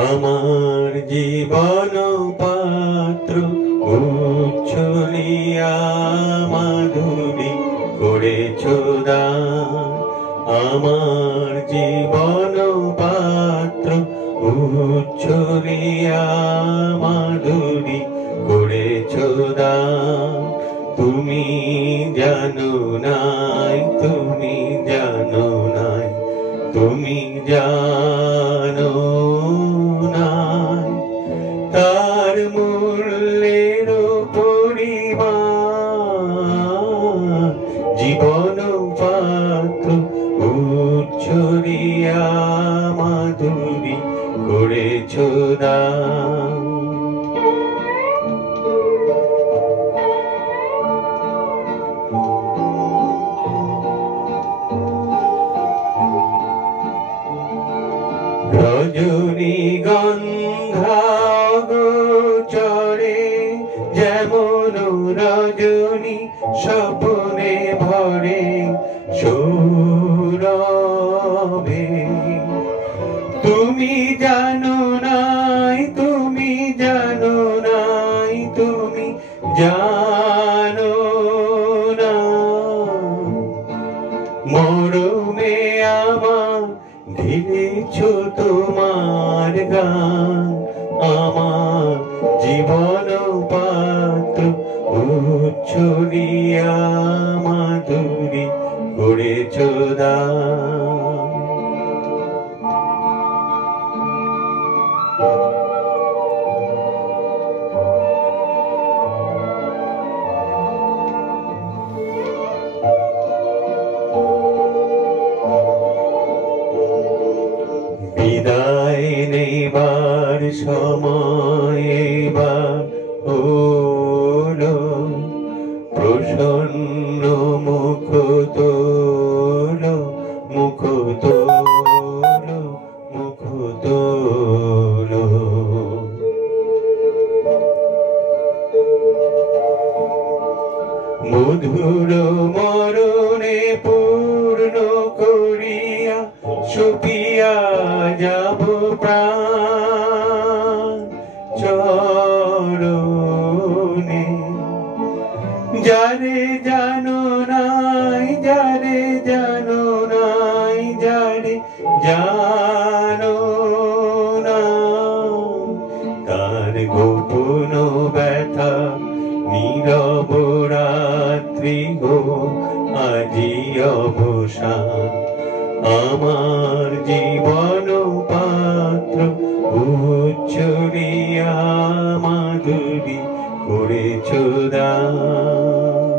আমার জীবন পাত্র উচ্ছলিয়া মাধুরী করেছ দান। আমার জীবন পাত্র উচ্ছলিয়া মাধুরী করেছ দান। তুমি জানো নাই, তুমি জানো নাই, তুমি জানো নাই তার মূল্যের পরিমাণ। জীবন পাত্র উচ্ছরিয়া মাধুরী করেছ দান। রজনীগন্ধা গোচরে যেমন রজনী স্বপ্নে ভরে সৌরভে। তুমি জানো নাই, তুমি জানো নাই, তুমি জানো না মরমে আমার ঢেলেছ তোমার গান। আমার জীবন পাত্র উচ্ছলিয়া মাধুরী করেছ দান। বিদায় নেবার সময় এবার হলো, প্রসন্ন মুখ তোলো, মুখ তোলো, মুখ তোলো। মধুর মরণে পূর্ণ করিয়া সুপিয়া যাব প্রাণ চরণে। যারে জানো নাই, যারে জানো নাই, যারে জানো না তার গোপন ব্যথা নীরব রাত্রি গো আজি অবসান। আমার জীবন পাত্র উচ্ছরিয়া মাধুরী করেছ দান।